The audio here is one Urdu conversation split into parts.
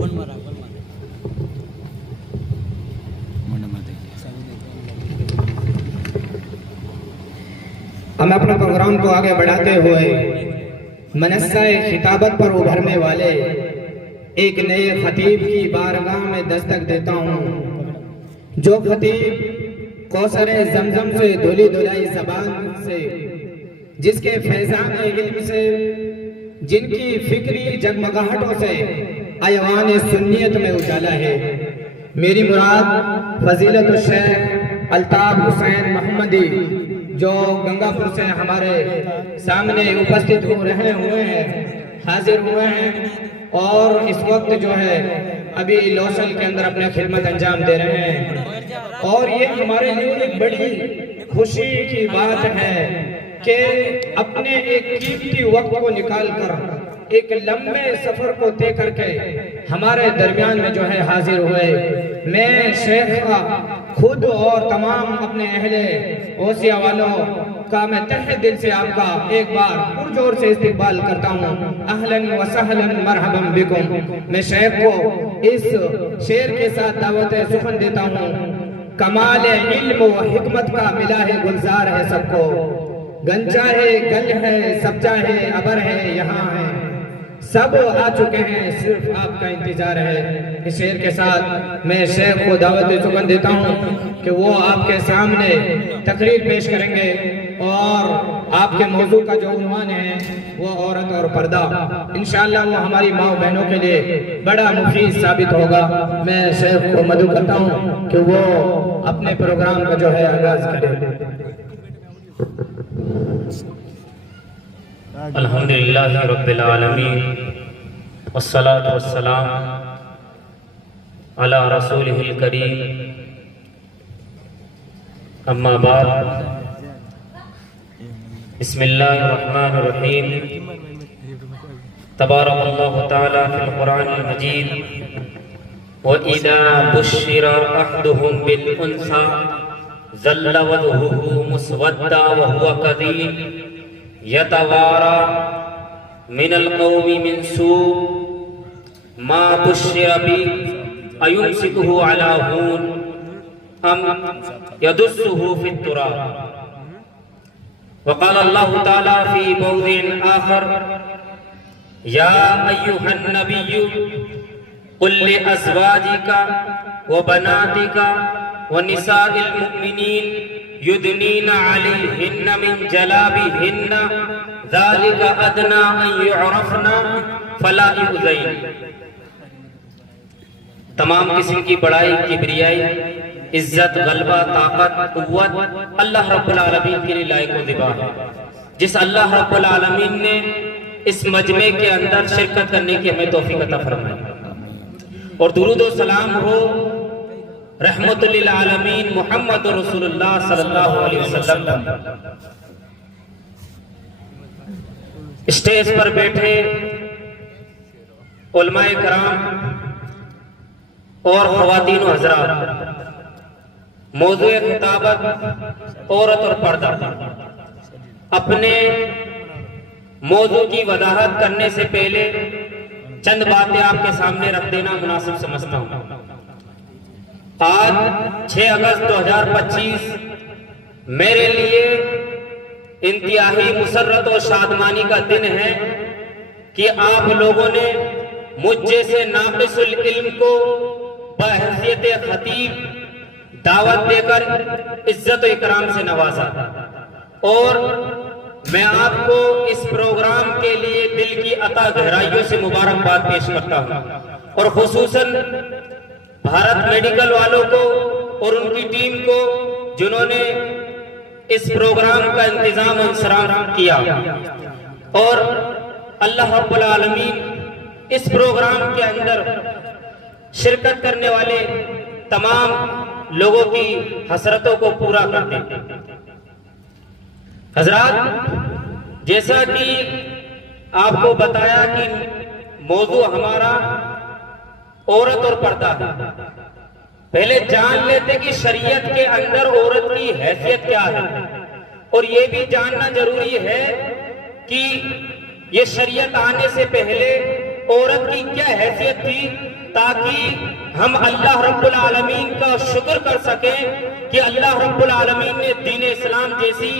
ہم اپنے پروگرام کو آگے بڑھاتے ہوئے منصہ خطابت پر ابھرنے والے ایک نئے خطیب کی بارگاہ میں دستک دیتا ہوں، جو خطیب کوثر زمزم سے دھلی دھلائی زبان سے، جس کے فیضان علم سے، جن کی فکری جگمگاہٹوں سے ایوان سنیت میں اجالا ہے، میری مراد فضیلت الشیخ الطاف حسین محمدی جو گنگا پور سے ہمارے سامنے اپستھت ہو رہے ہوئے ہیں، حاضر ہوئے ہیں اور اس وقت جو ہے ابھی لوسل کے اندر اپنے خدمت انجام دے رہے ہیں، اور یہ ہمارے لیے ایک بڑی خوشی کی بات ہے کہ اپنے ایک قیمتی وقت کو نکال کر ایک لمبے سفر کو طے کر کے ہمارے درمیان میں جو ہے حاضر ہوئے۔ میں شیخ کا خود اور تمام اپنے اہل اوسیہ والوں کا میں تہ دل سے آپ کا ایک بار پرجور سے استقبال کرتا ہوں۔ اہلاً و سہلاً مرحباً بکم۔ میں شیخ کو اس شعر کے ساتھ دعوت سخن دیتا ہوں۔ کمال علم و حکمت کا ملا ہے گلزار ہے سب کو، گنجا ہے گل ہے سبجا ہے ابر ہے یہاں ہے، سب آ چکے ہیں صرف آپ کا انتظار ہے۔ اس شعر کے ساتھ میں شیخ کو دعوت سخن دیتا ہوں کہ وہ آپ کے سامنے تقریر پیش کریں گے، اور آپ کے موضوع کا جو عنوان ہے وہ عورت اور پردہ، انشاءاللہ وہ ہماری ماں بہنوں کے لیے بڑا مفید ثابت ہوگا۔ میں شیخ کو مدعو کرتا ہوں کہ وہ اپنے پروگرام کا جو ہے آغاز کریں۔ الحمدللہ رب العالمین والصلاة والسلام علی رسولہ الکریم، اما بعد، بسم اللہ الرحمن الرحیم۔ تبارک اللہ تعالی فی القرآن المجید، وَإِذَا بُشِّرَ أَحَدُهُم بِالْأُنثىٰ ظَلَّ وَجْهُهُ مُسْوَدًّا وَهُوَ كَظِيمٌ يتوارى من القوم من سوء ما بشر به أيمسكه على هون أم يدسه في التراب۔ وقال الله تعالى في موضع آخر: يا أيها النبي قل لأزواجك وبناتك ونساء المؤمنين يدنين عليهن من جلابهن ذلك أدنى أن يعرفن فلا يؤذين۔ تمام قسم کی بڑائی، کبریائی، عزت، غلبہ، طاقت، قوت اللہ رب العالمین کے لیے لائق و ذبا ہے، جس اللہ رب العالمین نے اس مجمع کے اندر شرکت کرنے کی ہمیں توفیق عطا فرمائی، اور درود و سلام ہو رحمت للعالمین محمد رسول اللہ صلی اللہ علیہ وسلم۔ اسٹیج پر بیٹھے علماء کرام اور خواتین و حضرات، موضوع خطابت عورت اور پردہ۔ اپنے موضوع کی وضاحت کرنے سے پہلے چند باتیں آپ کے سامنے رکھ دینا مناسب سمجھتا ہوں۔ آج 6 اگست 2025 میرے لیے انتہائی مسرت اور شادمانی کا دن ہے کہ آپ لوگوں نے مجھ جیسے ناقص العلم کو بحیثیت خطیب دعوت دے کر عزت و اکرام سے نوازا، اور میں آپ کو اس پروگرام کے لیے دل کی عطا گہرائیوں سے مبارکباد پیش کرتا ہوں، اور خصوصاً بھارت میڈیکل والوں کو اور ان کی ٹیم کو جنہوں نے اس پروگرام کا انتظام و انصرام کیا، اور اللہ رب العالمین اس پروگرام کے اندر شرکت کرنے والے تمام لوگوں کی حسرتوں کو پورا کر دیں۔ حضرات، جیسا کہ آپ کو بتایا کہ موضوع ہمارا عورت اور پردہ ہے، پہلے جان لیتے کہ شریعت کے اندر عورت کی حیثیت کیا ہے، اور یہ بھی جاننا ضروری ہے کہ یہ شریعت آنے سے پہلے عورت کی کیا حیثیت تھی تاکہ ہم اللہ رب العالمین کا شکر کر سکیں کہ اللہ رب العالمین نے دین اسلام جیسی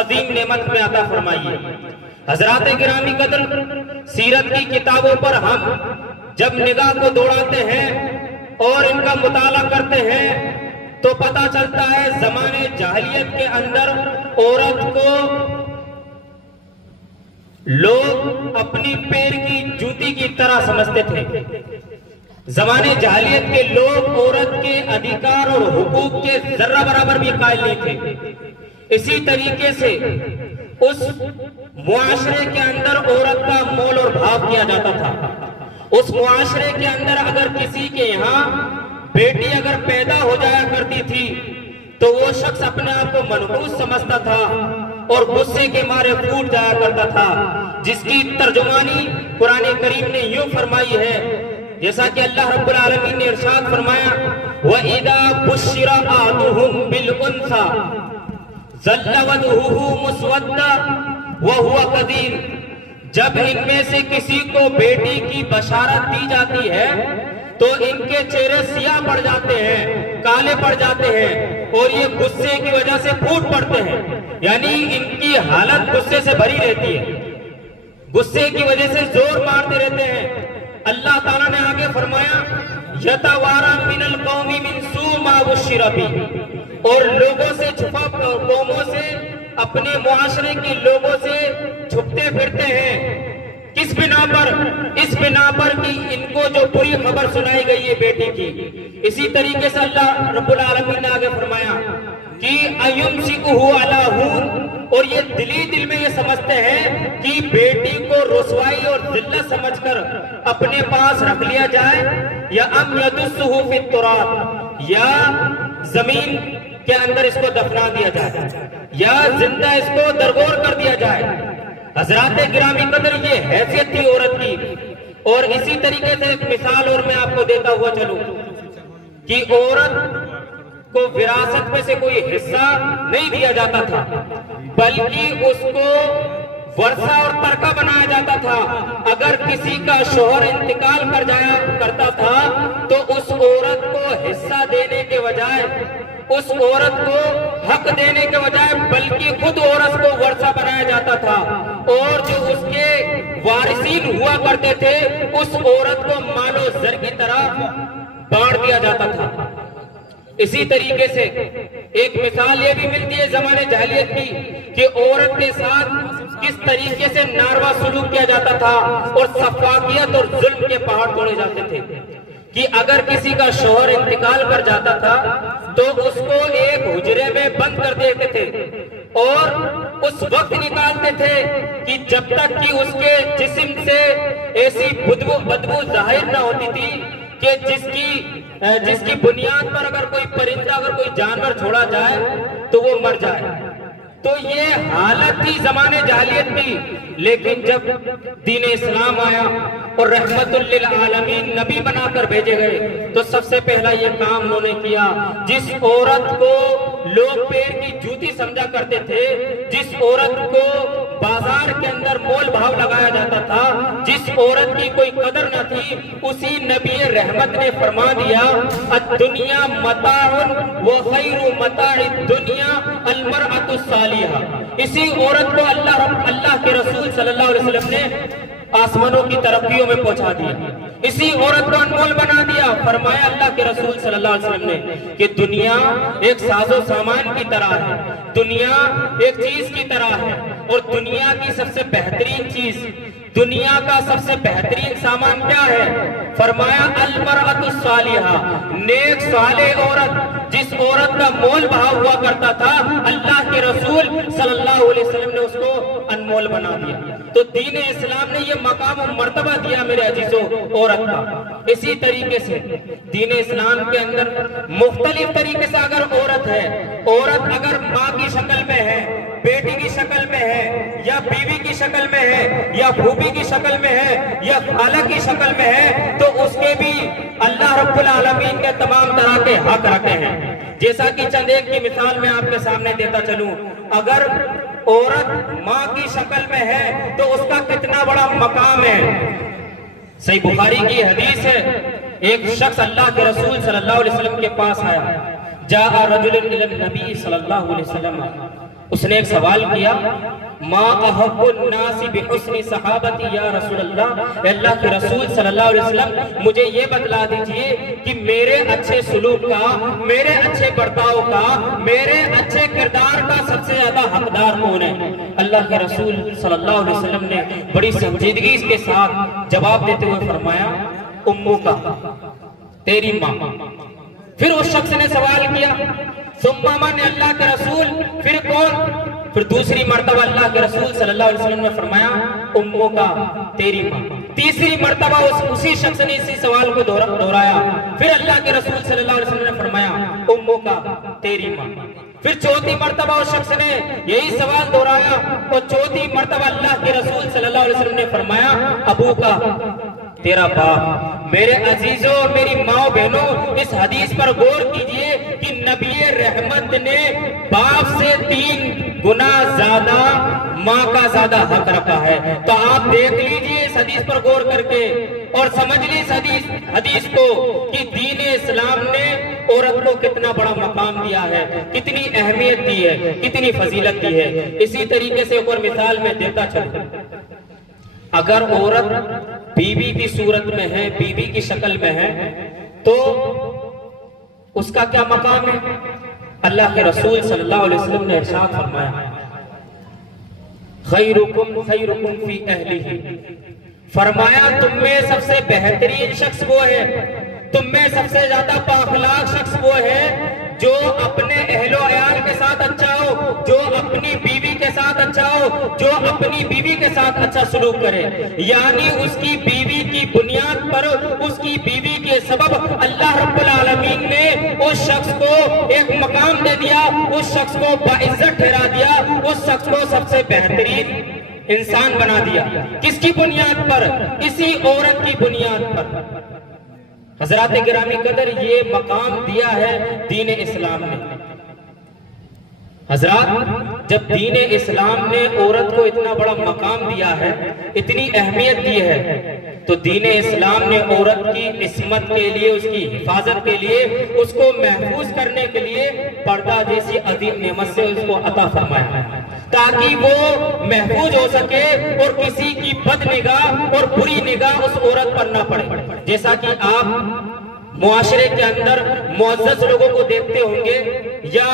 عظیم نعمت میں عطا فرمائی ہے۔ حضرات گرامی قدر، سیرت کی کتابوں پر ہم جب نگاہ کو دوڑاتے ہیں اور ان کا مطالعہ کرتے ہیں تو پتہ چلتا ہے زمانے جاہلیت کے اندر عورت کو لوگ اپنی پیر کی جوتی کی طرح سمجھتے تھے۔ زمانے جاہلیت کے لوگ عورت کے ادھیکار اور حقوق کے ذرہ برابر بھی قائل نہیں تھے۔ اسی طریقے سے اس معاشرے کے اندر عورت کا مول اور بھاؤ کیا جاتا تھا۔ اس معاشرے کے اندر اگر کسی کے یہاں بیٹی اگر پیدا ہو جایا کرتی تھی تو وہ شخص اپنے آپ کو منحوس سمجھتا تھا اور غصے کے مارے پھوٹ جایا کرتا تھا، جس کی ترجمانی قرآن کریم نے یوں فرمائی ہے جیسا کہ اللہ رب العالمین نے ارشاد فرمایا وَإِذَا بُشِّرَ أَحَدُهُم بِالْأُنثَىٰ ظَلَّ وَجْهُهُ مُسْوَدًّا وَهُوَ كَظِيمٌ۔ جب ان میں سے کسی کو بیٹی کی بشارت دی جاتی ہے تو ان کے چہرے سیاہ پڑ جاتے ہیں، کالے پڑ جاتے ہیں اور یہ غصے کی وجہ سے پھوٹ پڑتے ہیں، یعنی ان کی حالت غصے سے بھری رہتی ہے، غصے کی وجہ سے زور مارتے رہتے ہیں۔ اللہ تعالیٰ نے آگے فرمایا یتوارا من القوم من سوء ما بشر بہ، اور لوگوں سے چھپا قوموں سے اپنے معاشرے کے لوگوں سے چھپتے پھرتے ہیں۔ کس بنا پر؟ اس بنا پر کہ ان کو جو بری خبر سنائی گئی ہے بیٹی کی۔ اسی طریقے سے اللہ رب العالمین نے آگے فرمایا کہ ایمسکہ علی ہون، اور یہ دلی دل میں یہ سمجھتے ہیں کہ بیٹی کو رسوائی اور ذلت سمجھ کر اپنے پاس رکھ لیا جائے، یا ام یدسہ فی التراب، یا زمین کے اندر اس کو دفنا دیا جائے، یا زندہ اس کو درگور کر دیا جائے۔ حضرات گرامی قدر، یہ حیثیت تھی عورت کی۔ اور اسی طریقے سے ایک مثال اور میں آپ کو دیتا ہوا چلوں کہ عورت کو وراثت میں سے کوئی حصہ نہیں دیا جاتا تھا، بلکہ اس کو ورثہ اور ترکہ بنایا جاتا تھا۔ اگر کسی کا شوہر انتقال کر جایا کرتا تھا تو اس عورت کو حصہ دینے کے بجائے، اس عورت کو حق دینے کے بجائے، بلکہ خود عورت کو ورثہ بنایا جاتا تھا، اور جو اس کے وارثین ہوا کرتے تھے اس عورت کو مال و زر کی طرح بانٹ دیا جاتا تھا۔ اسی طریقے سے ایک مثال یہ بھی ملتی ہے زمانے جاہلیت کی کہ عورت کے ساتھ کس طریقے سے ناروا سلوک کیا جاتا تھا اور سفاکیت اور ظلم کے پہاڑ توڑے جاتے تھے کہ اگر کسی کا شوہر انتقال کر جاتا تھا تو اس کو ایک حجرے میں بند کر دیتے تھے اور اس وقت نکالتے تھے کہ جب تک کہ اس کے جسم سے ایسی بدبو ظاہر نہ ہوتی تھی کہ جس کی بنیاد پر اگر کوئی پرندہ، اگر کوئی جانور چھوڑا جائے تو وہ مر جائے۔ تو یہ حالت تھی زمانے جاہلیت کی، لیکن جب دین اسلام آیا اور رحمت للعالمین نبی بنا کر بھیجے گئے تو سب سے پہلا یہ کام انہوں نے کیا، جس عورت کو لوگ پیر کی جوتی سمجھا کرتے تھے، جس عورت کو بازار کے اندر مول بھاؤ لگایا جاتا تھا، جس عورت کی کوئی قدر نہ تھی، اسی نبی رحمت نے فرما دیا الدنیا متاع وخیر متاع الدنیا المرأة الصالحہ۔ اسی عورت کو اللہ کے رسول صلی اللہ علیہ وسلم نے آسمانوں کی ترقیوں میں پہنچا دیا، اسی عورت کو انمول بنا دیا۔ فرمایا اللہ کے رسول صلی اللہ علیہ وسلم نے کہ دنیا ایک ساز و سامان کی طرح ہے، دنیا ایک چیز کی طرح ہے، اور دنیا کی سب سے بہترین چیز، دنیا کا سب سے بہترین سامان کیا ہے؟ فرمایا المرأة الصالحہ، نیک صالح عورت، جس عورت کا مول بھاؤ ہوا کرتا تھا اللہ کے رسول صلی اللہ علیہ وسلم نے اس کو انمول بنا دیا۔ تو دین اسلام نے یہ مقام و مرتبہ دیا میرے عزیزوں عورت کا۔ اسی طریقے سے دین اسلام کے اندر مختلف طریقے سے اگر عورت ہے، عورت اگر ماں کی شکل میں ہے، بیٹی کی شکل میں ہے، یا بیوی کی شکل میں ہے، یا پھوپھی کی شکل میں ہے، یا خالہ کی شکل میں ہے، تو اس کے بھی اللہ رب العالمین کے تمام طرح کے حق رکھے ہیں۔ جیسا کہ چند ایک کی مثال میں آپ کے سامنے دیتا چلوں، اگر عورت ماں کی شکل میں ہے تو اس کا کتنا بڑا مقام ہے، صحیح بخاری کی حدیث ہے، ایک شخص اللہ کے رسول صلی اللہ علیہ وسلم کے پاس آیا، جاء رجل الی النبی صلی اللہ علیہ وسلم، اس نے ایک سوال کیا، ما احب الناس بحسن صحابتی یا رسول اللہ، اے اللہ کے رسول صلی اللہ علیہ وسلم مجھے یہ بتلا دیجئے کہ میرے اچھے سلوک کا، میرے اچھے برتاؤ کا، میرے اچھے کردار کا سب سے زیادہ حقدار کون ہے؟ اللہ کے رسول صلی اللہ علیہ وسلم نے بڑی سنجیدگی کے ساتھ جواب دیتے ہوئے فرمایا، امو کا، تیری ماں۔ پھر اس شخص نے سوال کیا، ثم من، اللہ کے رسول پھر کون؟ پھر دوسری مرتبہ اللہ کے رسول صلی اللہ علیہ وسلم نے فرمایا، امو کا، تیری ماں۔ تیسری مرتبہ اسی شخص نے اسی سوال کو دہرایا، پھر اللہ کے رسول صلی اللہ علیہ وسلم نے فرمایا، امو کا، تیری ماں۔ پھر چوتھی مرتبہ اس شخص نے یہی سوال دہرایا اور چوتھی مرتبہ اللہ کے رسول صلی اللہ علیہ وسلم نے فرمایا، ابو کا، تیرا باپ۔ میرے عزیزوں اور میری ماں بہنوں، اس حدیث پر غور کیجئے کہ نبی رحمت نے باپ سے 3 گنا زیادہ ماں کا زیادہ حق رکھا ہے۔ تو آپ دیکھ لیجئے اس حدیث پر غور کر کے اور سمجھ لی اس حدیث کو کہ دین اسلام نے عورت کو کتنا بڑا مقام دیا ہے، کتنی اہمیت دی ہے، کتنی فضیلت دی ہے۔ اسی طریقے سے ایک اور مثال میں دیتا چلوں، اگر عورت بیوی کی صورت میں ہے، بیوی کی شکل میں ہے، تو اس کا کیا مقام ہے؟ اللہ کے رسول صلی اللہ علیہ وسلم نے ارشاد فرمایا، خیرکم خیرکم فی اہلہ، فرمایا تم میں سب سے بہترین شخص وہ ہے، تم میں سب سے زیادہ بااخلاق شخص وہ ہے جو اپنے اہل و عیال کے ساتھ اچھا ہو، جو اپنی بیوی کے ساتھ اچھا ہو، جو اپنی بیوی کے ساتھ اچھا سلوک کرے۔ یعنی اس کی بیوی کی بنیاد پر، اس کی بیوی کے سبب اللہ رب العالمین نے اس شخص کو ایک مقام دے دیا، اس شخص کو باعزت ٹھہرا دیا، اس شخص کو سب سے بہترین انسان بنا دیا۔ کس کی بنیاد پر؟ اسی عورت کی بنیاد پر۔ حضرات گرامی قدر، یہ مقام دیا ہے دین اسلام نے۔ حضرات، جب دین اسلام نے عورت کو اتنا بڑا مقام دیا ہے، اتنی اہمیت دی ہے، تو دین اسلام نے عورت کی عصمت کے لیے، اس کی حفاظت کے لیے، اس کو محفوظ کرنے کے لیے پردہ جیسی عظیم نعمت سے اس کو عطا فرمایا ہے، تاکہ وہ محفوظ ہو سکے اور کسی کی بد نگاہ اور بری نگاہ اس عورت پر نہ پڑے۔ جیسا کہ آپ معاشرے کے اندر معزز لوگوں کو دیکھتے ہوں گے یا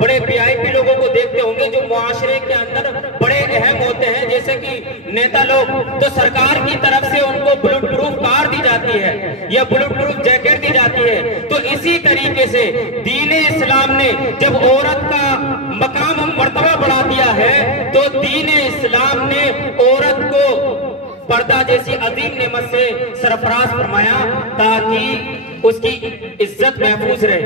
بڑے VIP لوگوں کو دیکھتے ہوں گے جو معاشرے کے اندر بڑے اہم ہوتے ہیں، جیسے کہ نیتا لوگ، تو سرکار کی طرف سے ان کو بلٹ پروف کار دی جاتی ہے یا بلٹ پروف جیکٹ دی جاتی ہے۔ تو اسی طریقے سے دین اسلام نے جب عورت کا مقام مرتبہ بڑھا دیا ہے، تو دین اسلام نے عورت کو پردہ جیسی عظیم نعمت سے سرفراز فرمایا تاکہ اس کی عزت محفوظ رہے۔